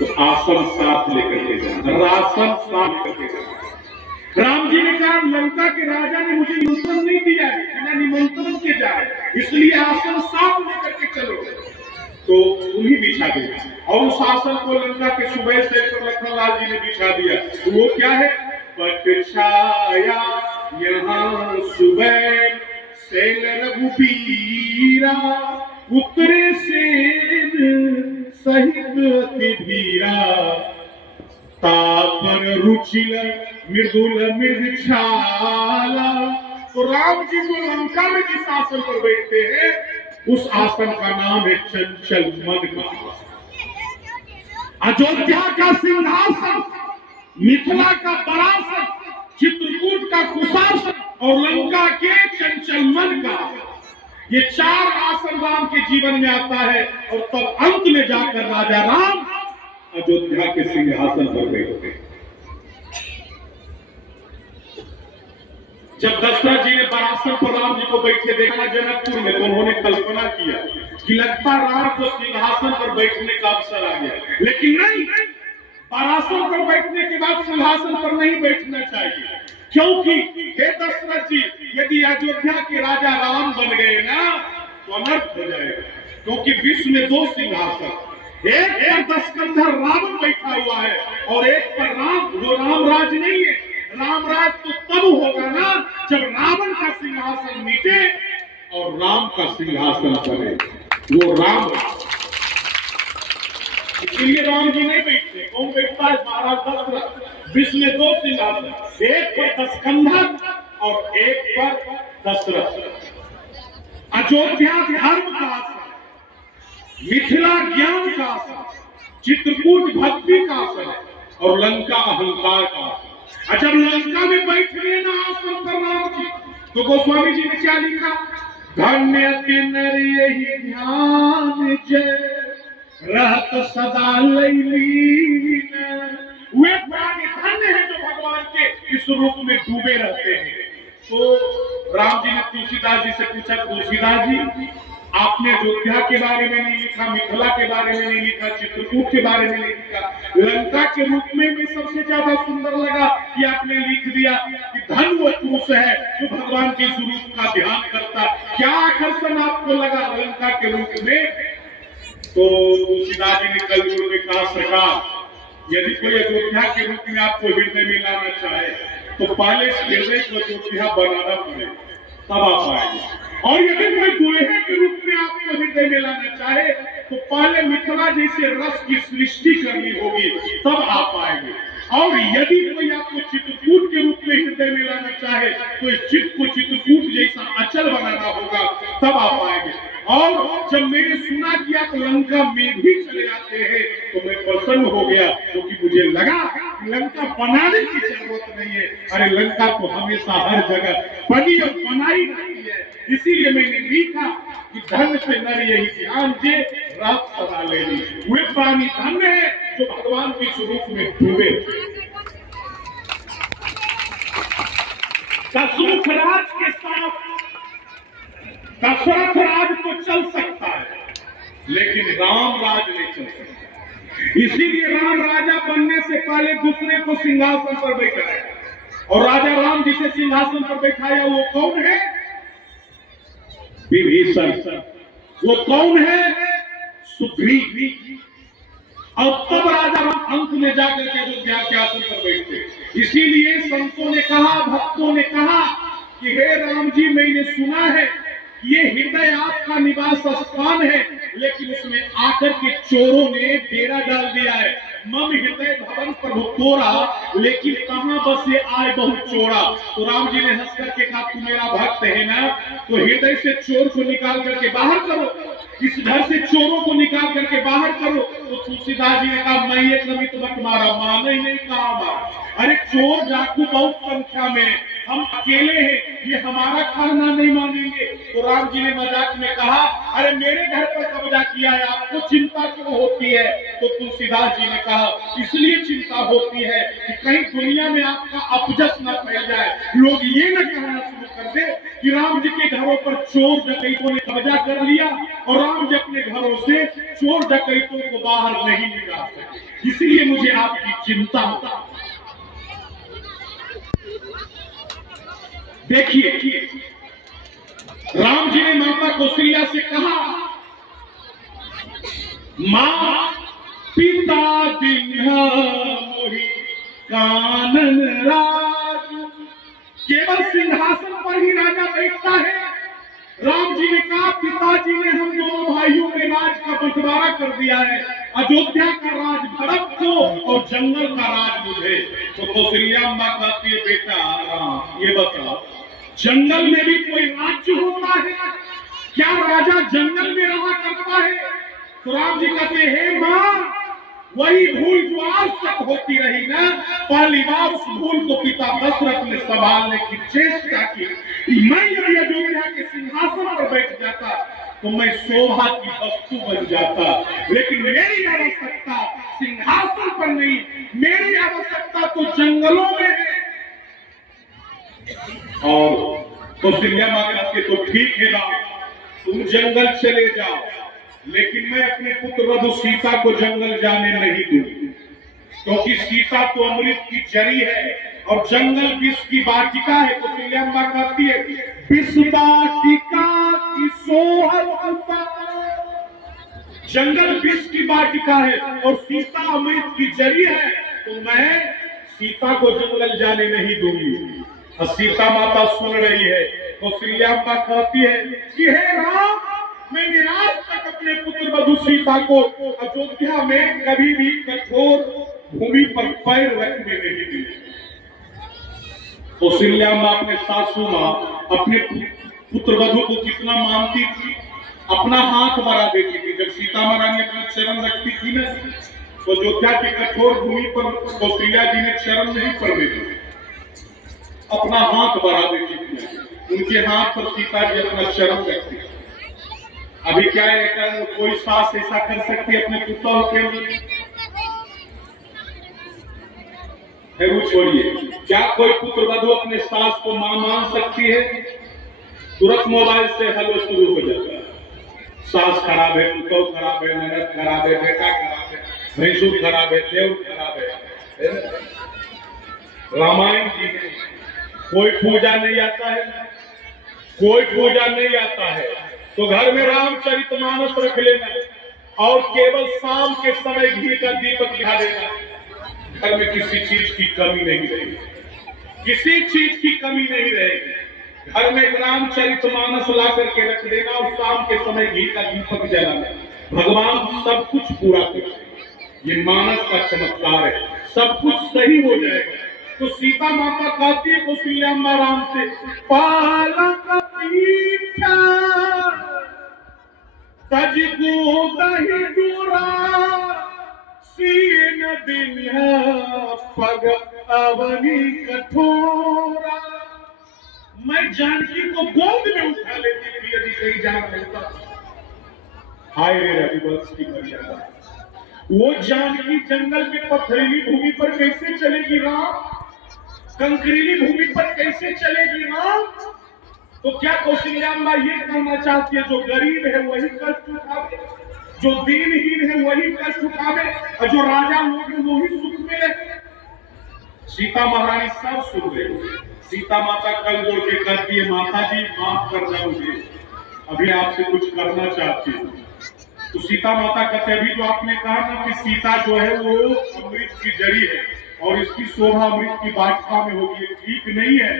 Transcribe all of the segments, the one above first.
तो आसन साथ लेकर के जाना, राशन साथ लेकर के जाना। राम जी ने कहा लंका के राजा ने मुझे निमंत्रण नहीं दिया है, बिना निमंत्रण के जाए, इसलिए आसन साथ लेकर के चलो। तो उन्हीं बिछा दिया और उस आसन को लंका के सुबह से लखनलाल जी ने बिछा दिया। तो वो क्या है? पट छाया यहाँ सुबह सेल रघुबीरा, उतरे सेन सहित अति धीरा, तापर रुचिल मृदुल मृद छाला। तो राम जी को लंका में जिस आसन पर बैठते हैं उस आसन का नाम है चंचल मन का आसन। अयोध्या का सिंहासन, मिथिला का बरासन, चित्रकूट का कुशासन और लंका के चंचल मन का, ये चार आसन राम के जीवन में आता है। और तब अंत में जाकर राजा राम अयोध्या के सिंहासन पर बैठते हैं। जब दशरथ जी ने बरासन पर राम जी को बैठे देखा जनकपुर में, तो उन्होंने कल्पना किया कि लगता राम को सिंहासन पर बैठने का अवसर आ गया, लेकिन नहीं, बरासन पर बैठने के बाद सिंहासन पर नहीं बैठना चाहिए। क्योंकि हे दशरथ जी, यदि अयोध्या के राजा राम बन गए ना तो अनर्थ हो जाएगा। क्योंकि विश्व में दो सिंहासन, एक पर दशकंधर रावण बैठा हुआ है और एक पर राम। वो रामराज नहीं है, रामराज तो तब होगा ना जब रावण का सिंहासन मिटे और राम का सिंहासन बने, वो राम। इसलिए राम जी नहीं बैठते। कौन बैठता है? महाराज दशरथ। विश्व में दो सिंहासन, एक पर दशकंधर और एक पर दशरथ। अयोध्या धर्म का आसन, मिथिला ज्ञान का आसन, चित्रकूट भक्ति का आसन और लंका अहंकार का आसन। जब लंका में बैठ गए ना आसन पर राम जी, तो गोस्वामी जी ने क्या लिखा? धन्य तिनर यही ध्यान जय रहत सदा लैलीन। वे प्राणी धन्य हैं जो भगवान के इस रूप में डूबे रहते हैं। तो राम जी ने तुलसीदास जी से पूछा, तुलसीदास जी आपने अयोध्या के बारे में नहीं लिखा, मिथिला के बारे में नहीं लिखा, चित्रकूट के बारे में नहीं लिखा, लंका के रूप में भी सबसे ज्यादा सुंदर लगा कि आपने लिख दिया कि धन वो पुरुष है जो भगवान के स्वरूप का ध्यान करता। क्या आकर्षण आपको लगा लंका के रूप में? तो तुलसीदास जी ने कल में कहा, सरकार यदि कोई अयोध्या के रूप में आपको हृदय में लाना चाहे तो पहले हृदय को अयोध्या बनाना पड़े, तब आप आएंगे। और यदि कोई दुल्हे के रूप में आपको हृदय में लाना चाहे तो पहले मिथिला जैसे रस की सृष्टि करनी होगी, तब आप आएंगे। और यदि कोई आपको चित्रकूट के रूप में हृदय में लाना चाहे तो इस चित्त को चित्रकूट जैसा अचल बनाना होगा, तब आप आएंगे। और जब मैंने सुना कि आप लंका में भी चले आते हैं तो मैं प्रसन्न हो गया, क्योंकि मुझे लगा लंका बनाने की जरूरत नहीं है। अरे लंका तो हमेशा हर जगह बनी और बनाई रहती है। इसीलिए मैंने लिखा कि धन से नर यही ध्यान जे रात सदा लेनी। वे प्राणी धन्य है जो भगवान के स्वरूप में डूबे। दशरथ राज के साथ दशरथ राज तो चल सकता है, लेकिन राम राज नहीं चल सकता। इसीलिए राम राजा बनने से पहले दूसरे को सिंहासन पर बैठाया, और राजा राम जिसे सिंहासन पर बैठाया वो कौन है? विभीषण। वो कौन है? सुग्रीव। और तब राजा राम अंत में जाकर के अयोध्या के आसन पर बैठते। इसीलिए संतों ने कहा, भक्तों ने कहा कि हे राम जी, मैंने सुना है ये हृदय आपका निवास स्थान है, लेकिन उसमें आकर के चोरों ने डेरा डाल दिया है। मम हृदय भवन प्रभु तोरा, लेकिन कहां बसे आए बहुत चोरा। तो राम जी ने हंस करके कहा, तू मेरा भक्त है ना, तो हृदय से चोर को निकाल करके बाहर करो, इस घर से चोरों को निकाल करके बाहर करो। तो तुलसीदास जी ने कहा, मैं ये कभी तुम्हें तुम्हारा मान ही नहीं कहा। अरे चोर डाकू बहुत संख्या में, हम अकेले हैं, ये हमारा खाना नहीं मानेंगे। तो राम जी ने मजाक में कहा, अरे मेरे घर पर कब्जा किया है, आपको चिंता क्यों होती है? तो तुलसीदास जी ने कहा, इसलिए चिंता होती है कि कहीं दुनिया में आपका अपजस न फैल जाए, लोग ये न कहना शुरू कर दे कि राम जी के घरों पर चोर डकैतों ने कब्जा कर लिया और राम जी अपने घरों से चोर डकैतों को बाहर नहीं निकाल सके। इसलिए मुझे आपकी चिंता होता। देखिए, राम जी ने माता कौशल्या से कहा, मां पिता दिन्हा मोहि कानन राज। केवल सिंहासन पर ही राजा बैठता है। राम जी ने कहा, पिताजी ने हम दोनों भाइयों में राज का बंटवारा कर दिया है, अयोध्या का राज भरत को और जंगल का राज मुझे। तो कौशल्या अम्मा कहती है, बेटा राम ये बताओ, जंगल में भी कोई राज्य होता है क्या? राजा जंगल में रहा करता है? तो राम जी कहते हैं, मां वही भूल जो आज तक होती रही ना, पहली बार उस भूल को पिता दशरथ ने संभालने की चेष्टा की। मैं यदि अयोध्या के सिंहासन पर बैठ जाता तो मैं शोभा की वस्तु बन जाता, लेकिन मेरी आवश्यकता सिंहासन पर नहीं, मेरी आवश्यकता तो जंगलों में है। और कौशल्या माँ कहती, तो ठीक है राम, तुम जंगल चले जाओ, लेकिन मैं अपने पुत्र वधु सीता को जंगल जाने नहीं दूंगी, क्योंकि सीता तो अमृत की जरी है और जंगल विष की वाटिका है। कौशल्या माँ कहती है, विष वाटिका की सोहलता, जंगल विष की वाटिका है और सीता अमृत की जरी है, तो मैं सीता को जंगल जाने नहीं दूंगी। और सीता माता सुन रही है। कौशल्या माता कहती है कि हे राम, मैंने आज तक अपने पुत्र वधु सीता को अयोध्या में कभी भी कठोर भूमि पर पैर रखने नहीं दिया। कौशल्या माँ अपने सासू माँ अपने पुत्र वधु को कितना मानती थी, अपना हाथ बढ़ा देती थी। जब सीता महारानी अपना चरण रखती थी ना, तो अयोध्या की कठोर भूमि पर कौशल्या जी ने चरण नहीं पड़ने दिए, अपना हाथ बढ़ा देती थी। उनके हाथ पर सीता जी अपना चरण रखती थी। अभी क्या है, कोई सास ऐसा कर सकती है अपने पुत्र के लिए? वो छोड़िए, क्या कोई पुत्र वधु अपने सास को मां मान सकती है? तुरंत मोबाइल से हेलो शुरू हो जाता है। सास खराब है, पुत्र खराब है, ननद खराब है, बेटा खराब है, भैंसुर खराब है, देव खराब है। रामायण जी में कोई पूजा नहीं आता है, कोई पूजा नहीं आता है, तो घर में रामचरितमानस रख लेना और केवल शाम के समय घी का दीपक दिखा देना। घर में किसी चीज की कमी नहीं रहेगी, किसी चीज की कमी नहीं रहेगी। घर में रामचरितमानस ला करके रख देना और शाम के समय घी का दीपक जलाना, भगवान सब कुछ पूरा करेंगे। ये मानस का चमत्कार है, सब कुछ सही हो जाएगा। तो सीता माता कहती है कौशल्या अम्मा राम से, पालक पीठा तज दही डूरा सीन दिन्हा पग अवनी कठोरा। मैं जानकी को गोद में उठा लेती थी यदि कहीं जाना होता। हाय रे रघुवंश की मर्यादा, वो जानकी जंगल के पथरीली भूमि पर कैसे चलेगी राम? कंकरीली भूमि पर कैसे चलेगी राम? तो क्या कौशल्या अम्मा ये कहना चाहती है, जो गरीब है वही कष्ट उठावे, जो दीनहीन है वही कष्ट उठावे, और जो राजा लोग हैं वही सुख में रहे? सीता महारानी सब सुन रही। सीता माता कल जोड़ के कहती है, माता जी माफ करना मुझे, अभी आपसे कुछ करना चाहती हूँ। तो सीता माता कहते, अभी जो आपने कहा ना कि सीता जो है वो अमृत की जड़ी है और इसकी शोभा अमृत की वाटिका में होगी, ठीक नहीं है।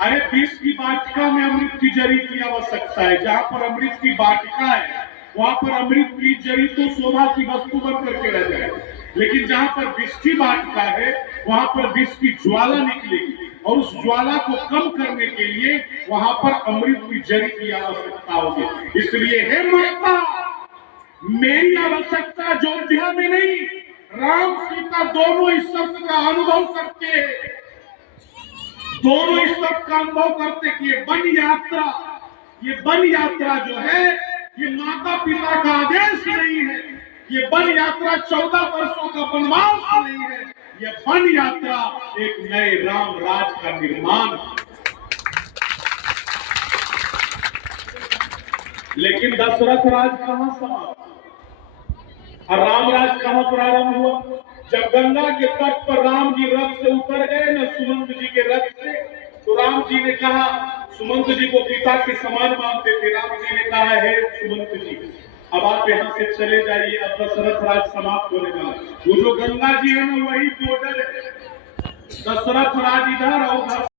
अरे विष की वाटिका में अमृत की जड़ी की आवश्यकता है। जहाँ पर अमृत की वाटिका है वहां पर अमृत की जड़ी तो शोभा की वस्तु बन करके रह जाए, लेकिन जहाँ पर विष की वाटिका है वहां पर विष की ज्वाला निकलेगी और उस ज्वाला को कम करने के लिए वहां पर अमृत की जड़ी की आवश्यकता होगी। इसलिए हे माता, मेरी आवश्यकता अयोध्या में नहीं, राम सीता दोनों इस शब्द का अनुभव करते हैं। दोनों इस बात का अनुभव करते कि ये वन यात्रा जो है ये माता पिता का आदेश नहीं है, ये वन यात्रा 14 वर्षों का वनवास नहीं है, ये वन यात्रा एक नए राम राज का निर्माण है। लेकिन दशरथ राज कहां समाप्त और राम राज कहां प्रारंभ हुआ? जब गंगा के तट पर राम जी रथ से उतर गए न सुमंत जी के रथ से, तो राम जी ने कहा, सुमंत जी को पिता के समान मानते थे, राम जी ने कहा है सुमंत जी अब आप यहाँ से चले जाइए, अब दशरथ राज समाप्त होने वाला। वो जो गंगा जी है ना वही बॉर्डर है, दशरथ राज इधर और